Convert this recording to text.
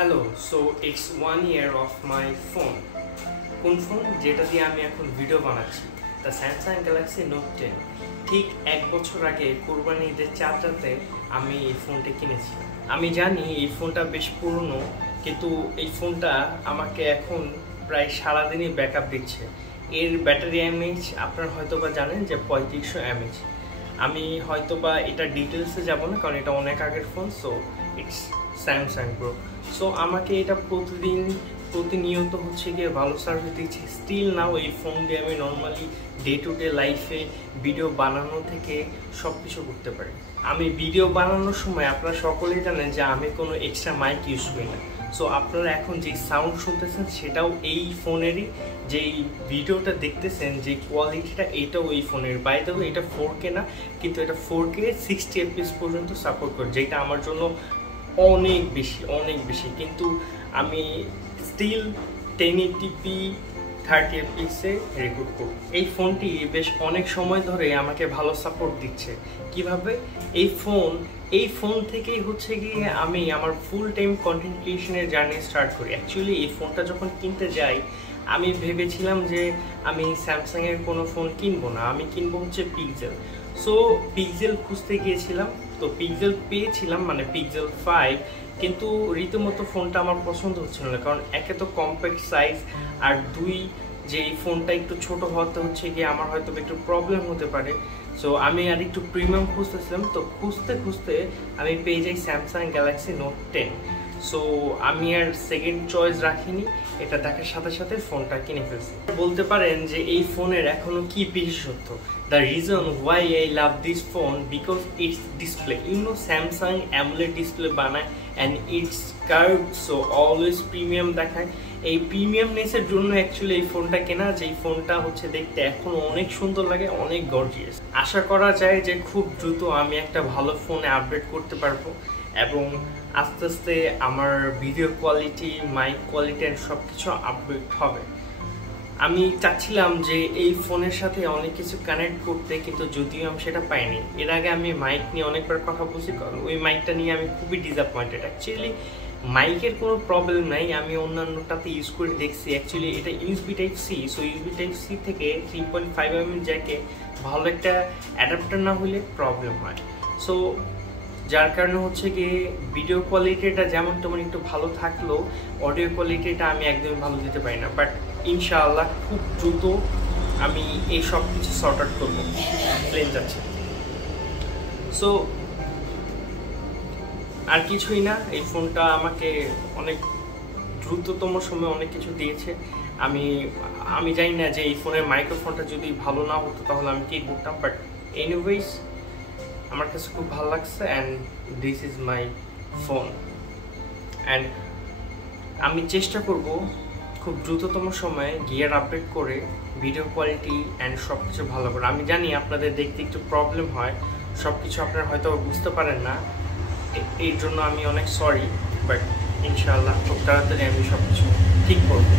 Hello, so it's 1 year of my phone. কোন phone যেটা দিয়ে আমি এখন ভিডিও বানাচ্ছি, দ্য স্যামসাং গ্যালাক্সি নোট 10। ঠিক 1 বছর আগে কোরবানি ঈদের চাঁদরাতে আমি এই ফোনটা কিনেছি। আমি জানি এই ফোনটা বেশ পুরনো, কিন্তু এই ফোনটা আমাকে এখন প্রায় সারাদিনই ব্যাকআপ দিচ্ছে। এর ব্যাটারি এমএইচ আপনারা হয়তো বা জানেন যে 3500 mAh। আমি হয়তো বা এটা ডিটেলসে যাব না, কারণ এটা অনেক আগের phone. So it's Samsung bro. So আমাকে এটা প্রতিনিয়ত হচ্ছে গিয়ে ভালো সার্ভিস দিচ্ছে। স্টিল নাও এই ফোন দিয়ে আমি নর্মালি ডে টু ডে লাইফে ভিডিও বানানো থেকে সব কিছু করতে পারি। আমি ভিডিও বানানোর সময় আপনারা সকলেই জানেন যে আমি কোনো এক্সট্রা মাইক ইউজ করি না। সো আপনারা এখন যে সাউন্ড শুনতেছেন সেটাও এই ফোনেরই, যেই ভিডিওটা দেখতেছেন যে কোয়ালিটিটা এটাও এই ফোনের। বাই দ্য ওয়ে এটা 4K না, কিন্তু এটা 4K 60 fps পর্যন্ত সাপোর্ট করে, যেটা আমার জন্য অনেক বেশি। কিন্তু আমি স্টিল 1080p 30 fps-এ রেকর্ড করি। এই ফোনটি বেশ অনেক সময় ধরে আমাকে ভালো সাপোর্ট দিচ্ছে। কিভাবে? এই ফোন থেকেই হচ্ছে গিয়ে আমি আমার ফুল টাইম কন্টেন্ট ক্রিয়েশনের জার্নি স্টার্ট করি। অ্যাকচুয়ালি এই ফোনটা যখন কিনতে যাই আমি ভেবেছিলাম যে আমি স্যামসাংয়ের কোনো ফোন কিনবো না, আমি কিনবো হচ্ছে পিক্সেল। সো পিক্সেল খুঁজতে গিয়েছিলাম, তো পিক্সেল পেয়েছিলাম, মানে পিক্সেল 5। কিন্তু রীতিমতো ফোনটা আমার পছন্দ হচ্ছিল না, কারণ একে তো কম্প্যাক্ট সাইজ, আর দুই যে এই ফোনটা একটু ছোট হওয়াতে হচ্ছে গিয়ে আমার হয়তো একটু প্রবলেম হতে পারে। সো আমি আর একটু প্রিমিয়াম খুঁজতেছিলাম, তো খুঁজতে আমি পেয়ে যাই স্যামসাং গ্যালাক্সি নোট 10। সো আমি আর সেকেন্ড চয়েস রাখিনি, এটা দেখার সাথে সাথে ফোনটা কিনে ফেলছি। বলতে পারেন যে এই ফোনের এখনো কি বিশেষত্ব। The reason why I love this phone because it's display. Samsung AMOLED display বানায় and it's curve, so always premium দেখায়। এই প্রিমিয়ামনেসের জন্য অ্যাকচুয়ালি এই ফোনটা কেনা, যে এই ফোনটা হচ্ছে দেখতে এখন অনেক সুন্দর লাগে, অনেক গর্জিয়াস। আশা করা যায় যে খুব দ্রুত আমি একটা ভালো ফোনে আপডেট করতে পারবো, এবং আস্তে আস্তে আমার video quality, mic quality and সব কিছু আপডেট হবে। আমি চাচ্ছিলাম যে এই ফোনের সাথে অনেক কিছু কানেক্ট করতে, কিন্তু যদিও আমি সেটা পাইনি। এর আগে আমি মাইক নিয়ে অনেকবার কথা বলছি, কারণ ওই মাইকটা নিয়ে আমি খুবই ডিসঅ্যাপয়েন্টেড। অ্যাকচুয়ালি মাইকের কোনো প্রবলেম নাই, আমি অন্যান্যটাতে ইউজ করে দেখছি। অ্যাকচুয়ালি এটা USB type C, so USB type C থেকে 3.5mm জ্যাকে ভালো একটা অ্যাডাপ্টার না হলে প্রবলেম হয়। সো যার কারণে হচ্ছে গিয়ে ভিডিও কোয়ালিটিটা যেমন তেমন একটু ভালো থাকলেও অডিও কোয়ালিটিটা আমি একদমই ভালো দিতে পারি না। বাট ইনশাআল্লাহ খুব দ্রুত আমি এই সব কিছু সর্ট আউট করবো। প্লেন যাচ্ছে। সো আর কিছুই না, এই ফোনটা আমাকে অনেক দ্রুততম সময়ে অনেক কিছু দিয়েছে। আমি জানি না যে এই ফোনের মাইক্রোফোনটা যদি ভালো না হতো তাহলে আমি কী করতাম, বাট এনিওয়েজ আমার কাছে খুব ভালো লাগছে। And this is my phone, and আমি চেষ্টা করব খুব দ্রুততম সময়ে গিয়ার আপডেট করে ভিডিও কোয়ালিটি অ্যান্ড সব কিছু ভালো করে। আমি জানি আপনাদের দেখতে একটু প্রবলেম হয়, সব কিছু আপনারা হয়তো বুঝতে পারেন না, এই জন্য আমি অনেক সরি। বাট ইনশাআল্লাহ খুব তাড়াতাড়ি আমি সব কিছু ঠিক করবো।